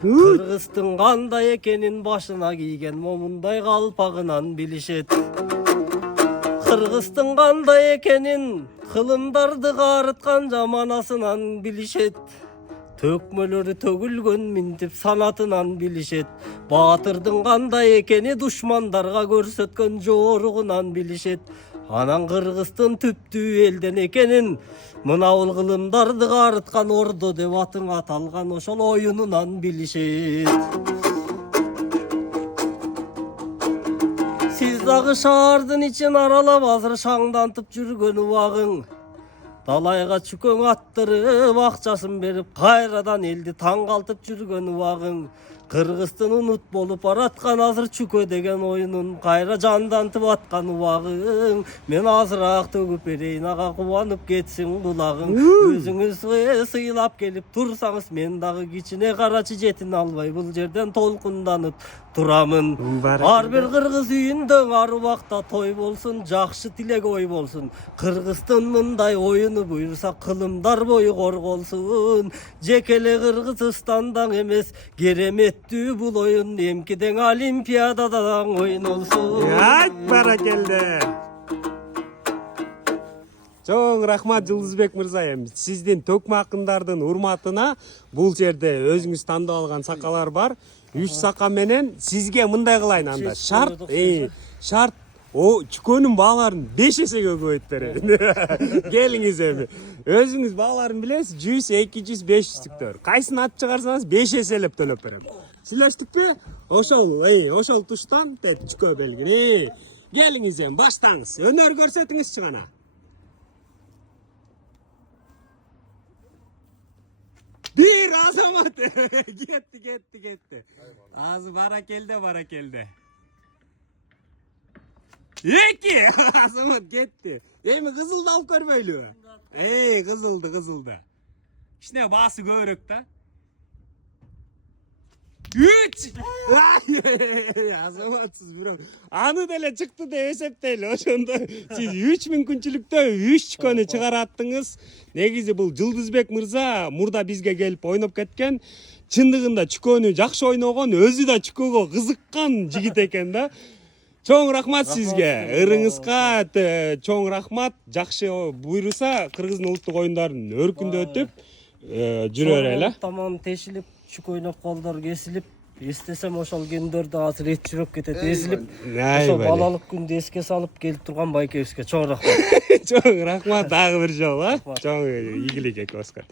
Кыргыздын кандай экенин башына кийген момундай калпагынан билишет. Кыргыздын кандай экенин кылымдарды карыткан жаманасынан билишет. Төкмөлөрү төгүлгөн минтип санатынан билишет. Баатырдын кандай экени душмандарга көрсөткөн жоругунан билишет. Анан Кыргыздын түптүү элден экенин мынабул кылымдарды карыткан ордо деп атың аталган ошол оюнунан билишет. Сиз дагы шаардын ичин аралап азыр шаңдантып жүргөн убагың. Далайга чүкөң аттырып акчасын берип кайрадан элди таң калтып жүргөн убагың. Кыргыздын унут болуп бараткан азыр чүкө деген оюнун кайра жандантып аткан убагың. Мен азыраак төгүп берейин ага, кубанып кетсин булагың. Өзүңүз сыйлап келип турсаңыз мен дагы кичине карачы жетин албай бул жерден толкунданып турамын. Ар бир кыргыз үйүндө ар убакта той болсун, жакшы тилек ой болсун. Кыргыздын мындай оюну буйруса кылымдар бою корголсун. Жекеле Кыргызстандан эмес, кереметтүү бул оюн эмкиден Олимпиададан ойнолсун. Баракелде. Чоң рахмат Жылдызбек мырза. Сиздин төкмө акындардын урматына бул жерде өзүңүз тандап алган сакалар бар. 3 сака менен сизге мындай кылайын анда. Шарт о чүкөнүн бааларын 5 эсеге көбөйт берейин. Келиңиз эми. Өзүңүз бааларын билесиз, 100, 200, 500-түктөр. Кайсын ат чыгарсаңыз 5 эселеп төлөп берем. Сүйлөштүкпү? Ошол туштан чүкө белгини. Келиңиз эми баштаңыз. Өнөр көрсөтүңүзчү гана. Bir Azamат. Кетти. Азы баракелде. 2 Азамат кетти. Эми кызылды алып көрбөйлүбү? Кызылды. Кичине баасы көбүрөөк да. 3 Азаматсыз бирок аны деле чыкты деп эсептейли. Ошондо сиз 3 мүмкүнчүлүктө 3 чүкөнү чыгараттыңыз. Негизи бул Жылдызбек мырза мурда бизге келип ойноп кеткен. Чындыгында чүкөнү жакшы ойногон, өзү да чүкөгө кызыккан жигит экен да. Чоң рахмат сизге. Ырыңызга чоң рахмат. Жакшы буйруса Кыргыздын улуттук оюндарын өркүндөтүп жүрө берели. Тамам тешилип, чүкө ойноп колдор кесилип, эстесем ошол күндөрдө азыр эч жүрөк кетет эзилип. Ошол балалык күндү эске салып келип турган байкебизге чоң рахмат. Чоң рахмат дагы бир жолу. Чоң ийгилик эки Оскар.